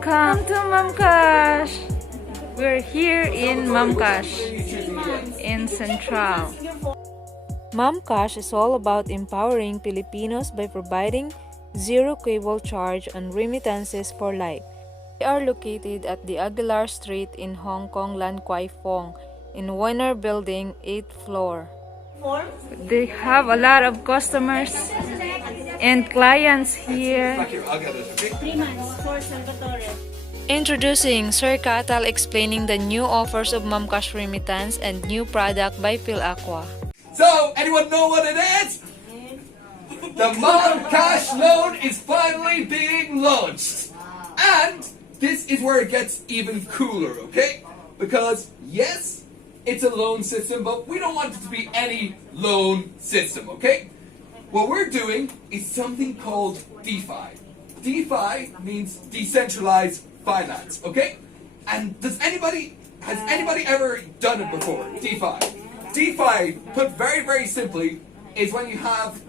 Welcome to MUMCASH! We're here in MUMCASH in Central. MUMCASH is all about empowering Filipinos by providing zero cable charge on remittances for life. We are located at the Aguilar Street in Hong Kong, Lan Kwai Fong, in Weiner Building, 8th floor. They have a lot of customers and clients here. Introducing Sir Catal explaining the new offers of MUMCASH Remittance and new product by PhilAqua. So, anyone know what it is? The MUMCASH loan is finally being launched. And this is where it gets even cooler, okay? Because, yes, it's a loan system, but we don't want it to be any loan system, okay? What we're doing is something called DeFi. DeFi means decentralized finance, okay? And has anybody ever done it before? DeFi. DeFi, put very, very simply, is when you have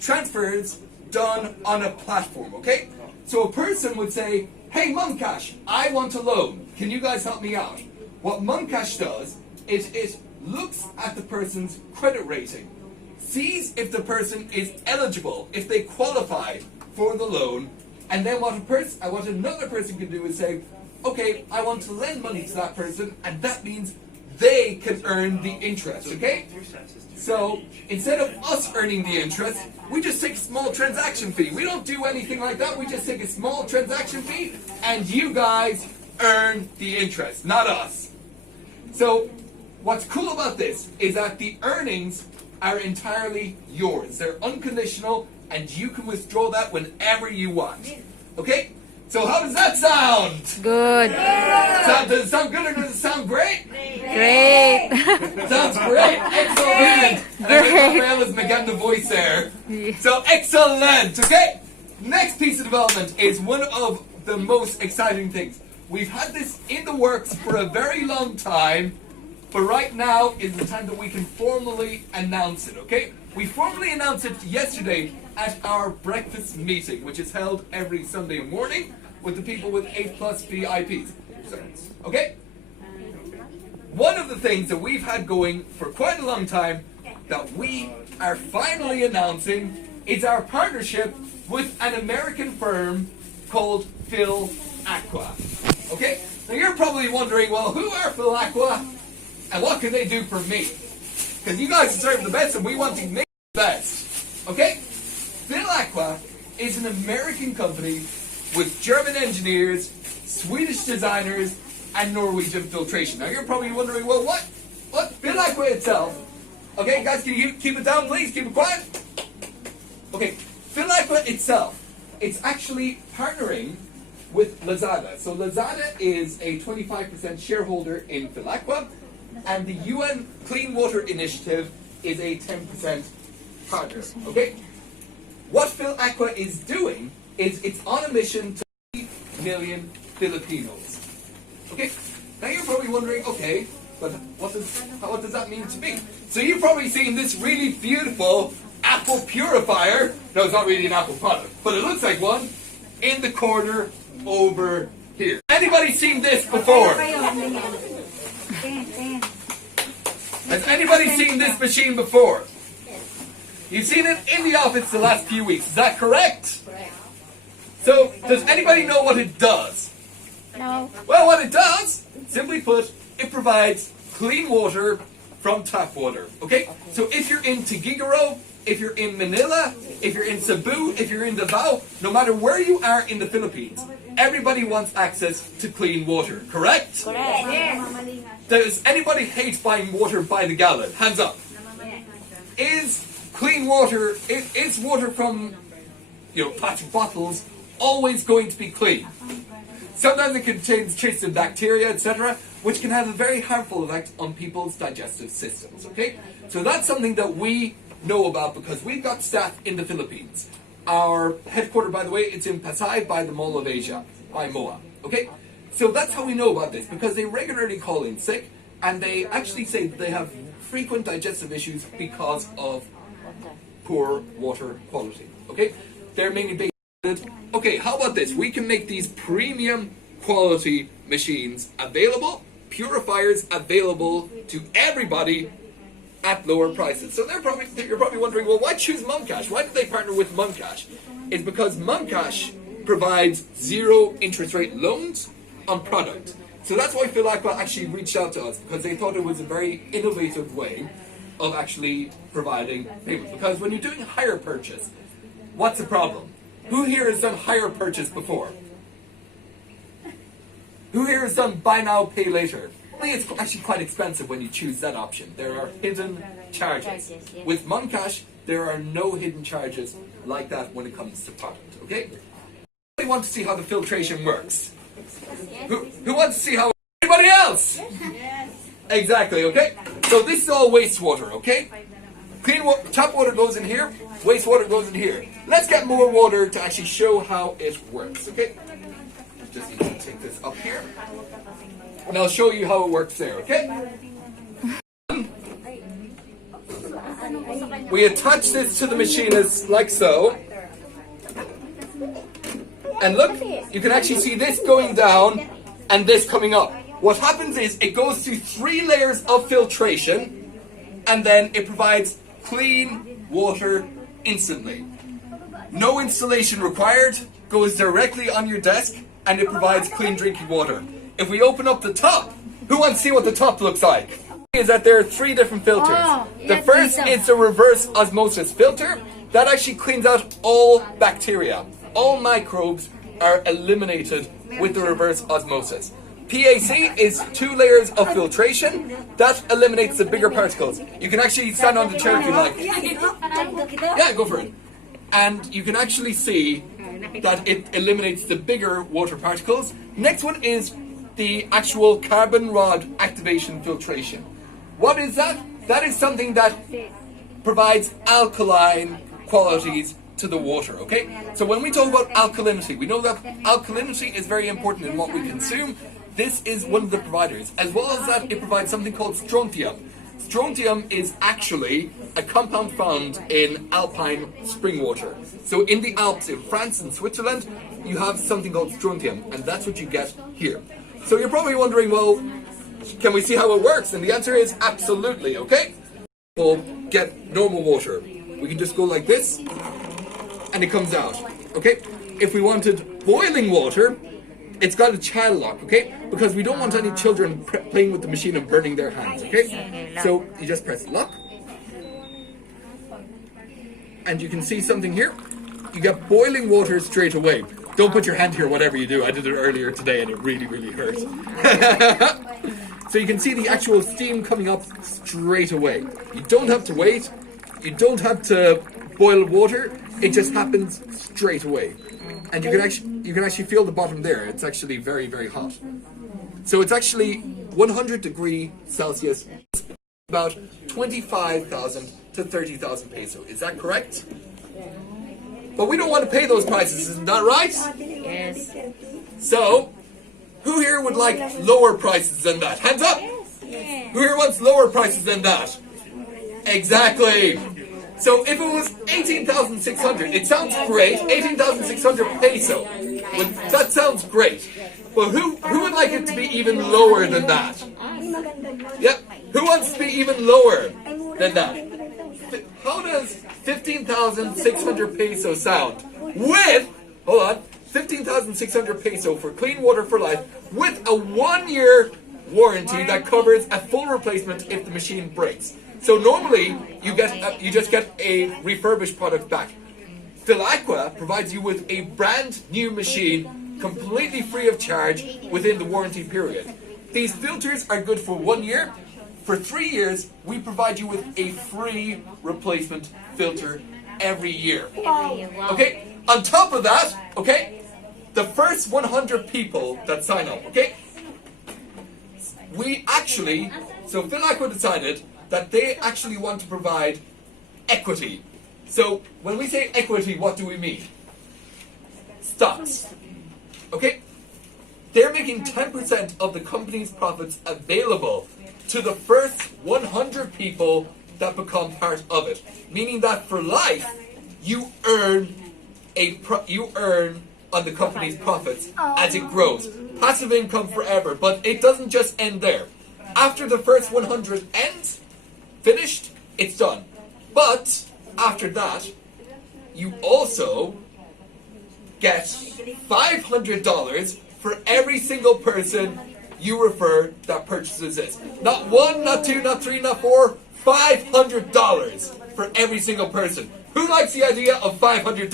transfers done on a platform, okay? So a person would say, hey MUMCASH, I want a loan. Can you guys help me out? What MUMCASH does is it looks at the person's credit rating, sees if the person is eligible, if they qualify for the loan, and then what another person can do is say, okay, I want to lend money to that person, and that means they can earn the interest, okay? So, instead of us earning the interest, we just take a small transaction fee. We don't do anything like that, we just take a small transaction fee, and you guys earn the interest, not us. So, what's cool about this is that the earnings are entirely yours. They're unconditional, and you can withdraw that whenever you want. Okay? So how does that sound? Good. Does it sound good or does it sound great? Great. Sounds great. Excellent. Great. Rafael is making the voice there. Yeah. So excellent. Okay? Next piece of development is one of the most exciting things. We've had this in the works for a very long time, but right now is the time that we can formally announce it, okay? We formally announced it yesterday at our breakfast meeting, which is held every Sunday morning with the people with 8+ VIPs. So, okay? One of the things that we've had going for quite a long time that we are finally announcing is our partnership with an American firm called PhilAqua. Okay? Now you're probably wondering, well, who are PhilAqua and what can they do for me? Because you guys deserve the best and we want to make the best. Okay? PhilAqua is an American company with German engineers, Swedish designers, and Norwegian filtration. Now you're probably wondering, well, what PhilAqua itself? Okay, guys, can you keep it down, please? Keep it quiet. Okay, PhilAqua itself, it's actually partnering with lazada. So lazada is a 25% shareholder in PhilAqua, and the UN Clean Water Initiative is a 10% partner. Okay? What PhilAqua is doing is it's on a mission to 3 million Filipinos. Okay? Now you're probably wondering, okay, but what does that mean to me? So you've probably seen this really beautiful apple purifier. No, it's not really an Apple product, but it looks like one in the corner over here. Anybody seen this before? Has anybody seen this machine before? You've seen it in the office the last few weeks, is that correct? So, does anybody know what it does? No. Well, what it does, simply put, it provides clean water from tap water, okay? So if you're in Tuguegarao, if you're in Manila, if you're in Cebu, if you're in Davao, no matter where you are in the Philippines, everybody wants access to clean water, correct? Correct. Yes. Does anybody hate buying water by the gallon? Hands up. Is clean water, is water from, plastic bottles always going to be clean? Sometimes it contains traces of bacteria, etc., which can have a very harmful effect on people's digestive systems, okay? So that's something that we know about because we've got staff in the Philippines. Our headquarters, by the way, it's in Pasay by the Mall of Asia, by MOA, okay? So that's how we know about this, because they regularly call in sick, and they actually say that they have frequent digestive issues because of poor water quality, okay? They're mainly based Okay, how about this? We can make these premium quality machines available, purifiers available to everybody at lower prices. So you're probably wondering, well, why choose MUMCASH? Why did they partner with MUMCASH? It's because MUMCASH provides 0 interest rate loans on product. So that's why Philaqua actually reached out to us, because they thought it was a very innovative way of actually providing payments. Because when you're doing hire purchase, what's the problem? Who here has done hire purchase before? Who here has done buy now, pay later? Well, it's actually quite expensive when you choose that option. There are hidden charges. With MUMCASH, there are no hidden charges like that when it comes to product, okay? We want to see how the filtration works. Who wants to see how? Anybody else? Yes. Exactly, okay? So this is all wastewater, okay? Clean water, tap water goes in here, wastewater goes in here. Let's get more water to actually show how it works, okay? Just need to take this up here. And I'll show you how it works there, okay? We attach this to the machine as like so. And look, you can actually see this going down and this coming up. What happens is it goes through 3 layers of filtration and then it provides clean water instantly. No installation required, goes directly on your desk and it provides clean drinking water. If we open up the top, who wants to see what the top looks like? Is that there are 3 different filters. The first is the reverse osmosis filter. That actually cleans out all bacteria. All microbes are eliminated with the reverse osmosis. PAC is 2 layers of filtration. That eliminates the bigger particles. You can actually stand on the chair if you like. Yeah, go for it. And you can actually see that it eliminates the bigger water particles. Next one is the actual carbon rod activation filtration. What is that? That is something that provides alkaline qualities to the water, okay? So when we talk about alkalinity, we know that alkalinity is very important in what we consume. This is one of the providers. As well as that, it provides something called strontium. Strontium is actually a compound found in alpine spring water. So in the Alps, in France and Switzerland, you have something called strontium, and that's what you get here. So you're probably wondering, well, can we see how it works? And the answer is absolutely, okay? We'll get normal water. We can just go like this, and it comes out, okay? If we wanted boiling water, it's got a child lock, okay? Because we don't want any children playing with the machine and burning their hands, okay? So you just press lock. And you can see something here. You get boiling water straight away. Don't put your hand here, whatever you do. I did it earlier today and it really, really hurt. So you can see the actual steam coming up straight away. You don't have to wait. You don't have to boil water. It just happens straight away. And you can actually feel the bottom there. It's actually very, very hot. So it's actually 100 degrees Celsius, about 25,000 to 30,000 peso. Is that correct? But we don't want to pay those prices, isn't that right? Yes. So, who here would like lower prices than that? Hands up! Who here wants lower prices than that? Exactly! So if it was 18,600, it sounds great, 18,600 peso. Well, that sounds great. But who would like it to be even lower than that? Yep. Who wants to be even lower than that? How does 15,600 peso sound? With, hold on, 15,600 peso for clean water for life with a 1-year warranty that covers a full replacement if the machine breaks. So normally you just get a refurbished product back. Philaqua provides you with a brand new machine completely free of charge within the warranty period. These filters are good for 1 year. For 3 years, we provide you with a free replacement filter every year. Okay? On top of that, okay, the first 100 people that sign up, okay, so Philaqua decided that they actually want to provide equity. So when we say equity, what do we mean? Stocks. Okay? They're making 10% of the company's profits available to the first 100 people that become part of it. Meaning that for life, you earn you earn on the company's profits as it grows. Passive income forever, but it doesn't just end there. After the first 100 ends, finished, it's done. But after that, you also get $500 for every single person you refer that purchases this. Not one, not two, not three, not four, $500 for every single person. Who likes the idea of $500?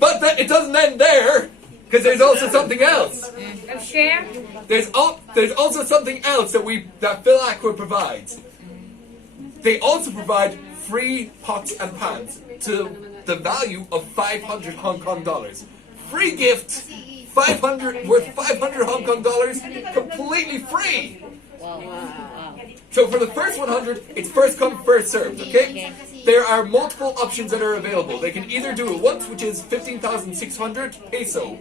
But it doesn't end there, because there's also something else. Share? There's also something else that Philaqua provides. They also provide free pots and pans to the value of 500 Hong Kong dollars. Free gift, 500 worth 500 Hong Kong dollars, completely free. So for the first 100, it's first come, first served, okay? There are multiple options that are available. They can either do it once, which is 15,600 peso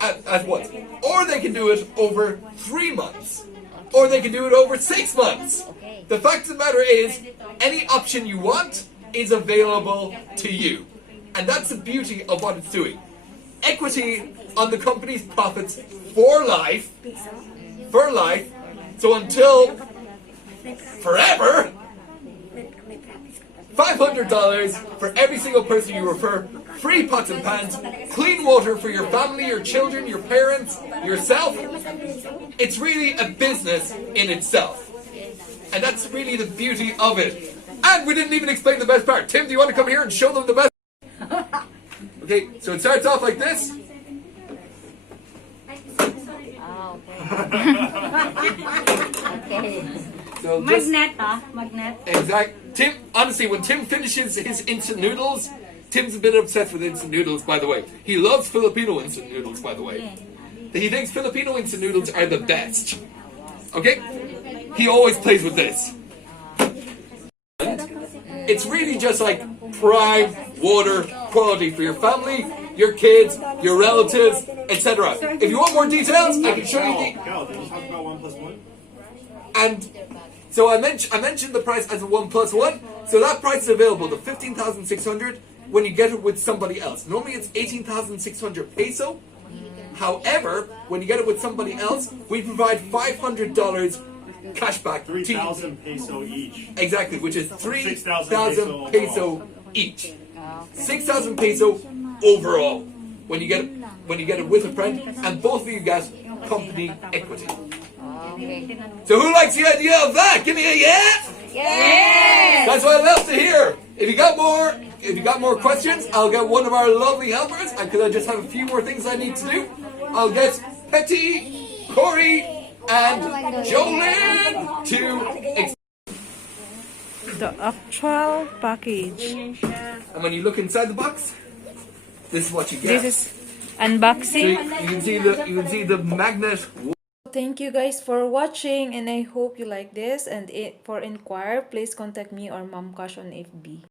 at once, or they can do it over 3 months, or they can do it over 6 months. The fact of the matter is, any option you want is available to you. And that's the beauty of what it's doing. Equity on the company's profits for life, so until forever, $500 for every single person you refer, free pots and pans, clean water for your family, your children, your parents, yourself. It's really a business in itself. And that's really the beauty of it. And we didn't even explain the best part. Tim, do you want to come here and show them the best? Okay, so it starts off like this. Okay. So Magnet, magnet. Exact. Tim, honestly, when Tim finishes his instant noodles, Tim's a bit obsessed with instant noodles, by the way. He loves Filipino instant noodles, by the way. He thinks Filipino instant noodles are the best. Okay? He always plays with this. It's really just like prime water quality for your family, your kids, your relatives, etc. If you want more details, I can show you the... Cal, did you talk about 1 + 1? And so I mentioned the price as a 1 + 1. So that price is available, the 15,600, when you get it with somebody else. Normally it's 18,600 peso. However, when you get it with somebody else, we provide $500 cashback. 3,000 peso each. Exactly, which is 3,000 6,000 peso each. 6,000 peso overall when you get it with a friend, and both of you get company equity. So who likes the idea of that? Give me a yeah! Yes! That's what I love to hear. If you got more questions, I'll get one of our lovely helpers, because I just have a few more things I need to do. I'll get Petty, Corey, and Jolene to The actual package. and when you look inside the box, this is what you get. This is So unboxing. you can see the magnet. Thank you guys for watching, and I hope you like this. And for inquire, please contact me or MUMCASH on FB.